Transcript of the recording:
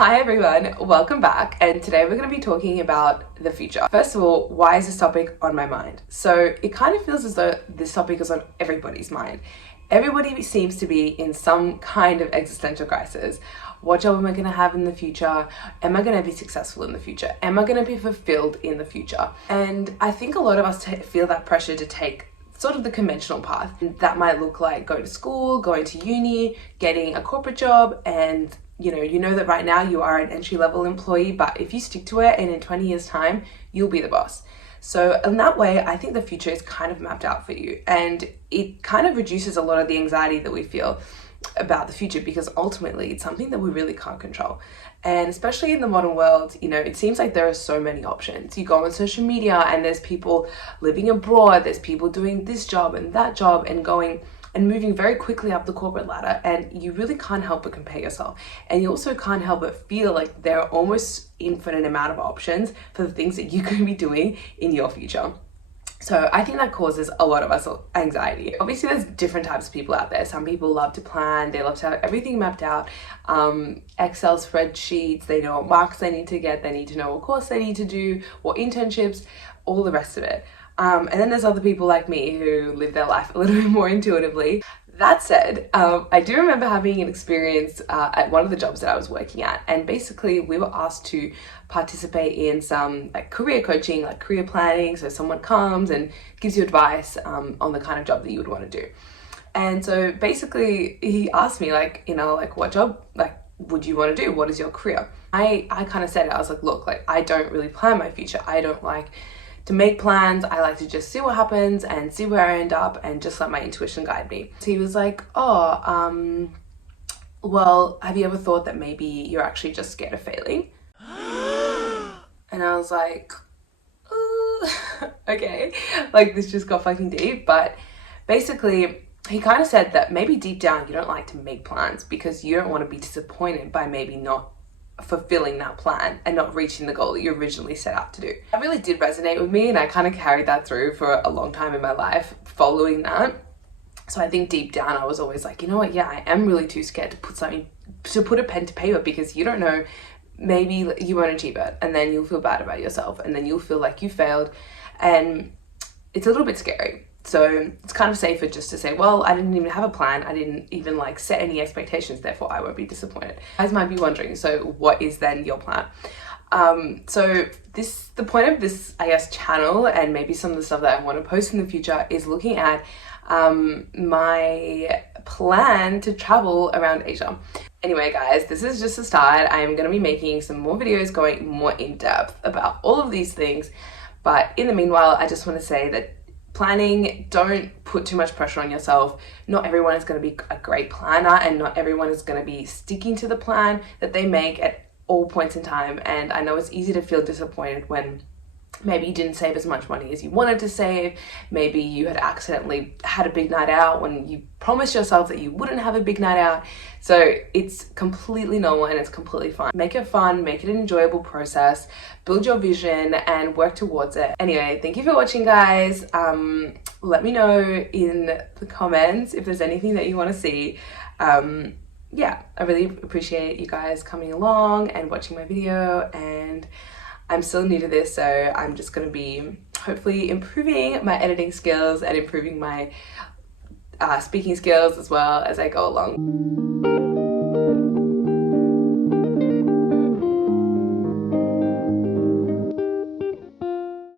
Hi everyone, welcome back, and today we're going to be talking about the future. First of all, why is this topic on my mind? So it kind of feels as though this topic is on everybody's mind. Everybody seems to be in some kind of existential crisis. What job am I going to have in the future? Am I going to be successful in the future? Am I going to be fulfilled in the future? And I think a lot of us feel that pressure to take sort of the conventional path. That might look like going to school, going to uni, getting a corporate job, and you know that right now you are an entry-level employee, but if you stick to it and in 20 years time, you'll be the boss. So in that way, I think the future is kind of mapped out for you, and it kind of reduces a lot of the anxiety that we feel about the future, because ultimately it's something that we really can't control. And especially in the modern world, it seems like there are so many options. You go on social media and there's people living abroad, there's people doing this job and that job and going and moving very quickly up the corporate ladder, and you really can't help but compare yourself. And you also can't help but feel like there are almost infinite amount of options for the things that you could be doing in your future. So I think that causes a lot of us anxiety. Obviously, there's different types of people out there. Some people love to plan, they love to have everything mapped out, Excel spreadsheets, they know what marks they need to get, they need to know what course they need to do, what internships, all the rest of it. And then there's other people like me who live their life a little bit more intuitively. That said, I do remember having an experience at one of the jobs that I was working at, and basically we were asked to participate in some career coaching, career planning. So someone comes and gives you advice on the kind of job that you would want to do. And so basically he asked me what job would you want to do? What is your career? I kind of said it. I was like, look, I don't really plan my future. I don't like to make plans. I like to just see what happens and see where I end up and just let my intuition guide me. So he was like, well, have you ever thought that maybe you're actually just scared of failing? And I was like, ooh, okay, this just got fucking deep. But basically he kind of said that maybe deep down you don't like to make plans because you don't want to be disappointed by maybe not fulfilling that plan and not reaching the goal that you originally set out to do. That really did resonate with me, and I kind of carried that through for a long time in my life following that. So I think deep down I was always like, you know what, yeah, I am really too scared to put a pen to paper, because you don't know, maybe you won't achieve it and then you'll feel bad about yourself and then you'll feel like you failed, and it's a little bit scary. So it's kind of safer just to say, well, I didn't even have a plan. I didn't even set any expectations, therefore I won't be disappointed. You guys might be wondering, so what is then your plan? So the point of this, I guess, channel, and maybe some of the stuff that I want to post in the future, is looking at my plan to travel around Asia. Anyway, guys, this is just a start. I'm going to be making some more videos going more in depth about all of these things. But in the meanwhile, I just want to say that planning, don't put too much pressure on yourself. Not everyone is going to be a great planner, and not everyone is going to be sticking to the plan that they make at all points in time. And I know it's easy to feel disappointed when maybe you didn't save as much money as you wanted to save. Maybe you had accidentally had a big night out when you promised yourself that you wouldn't have a big night out. So it's completely normal and it's completely fine. Make it fun, make it an enjoyable process, build your vision and work towards it. Anyway, thank you for watching, guys. Let me know in the comments if there's anything that you want to see. Yeah, I really appreciate you guys coming along and watching my video, and I'm still new to this, so I'm just going to be hopefully improving my editing skills and improving my speaking skills as well as I go along.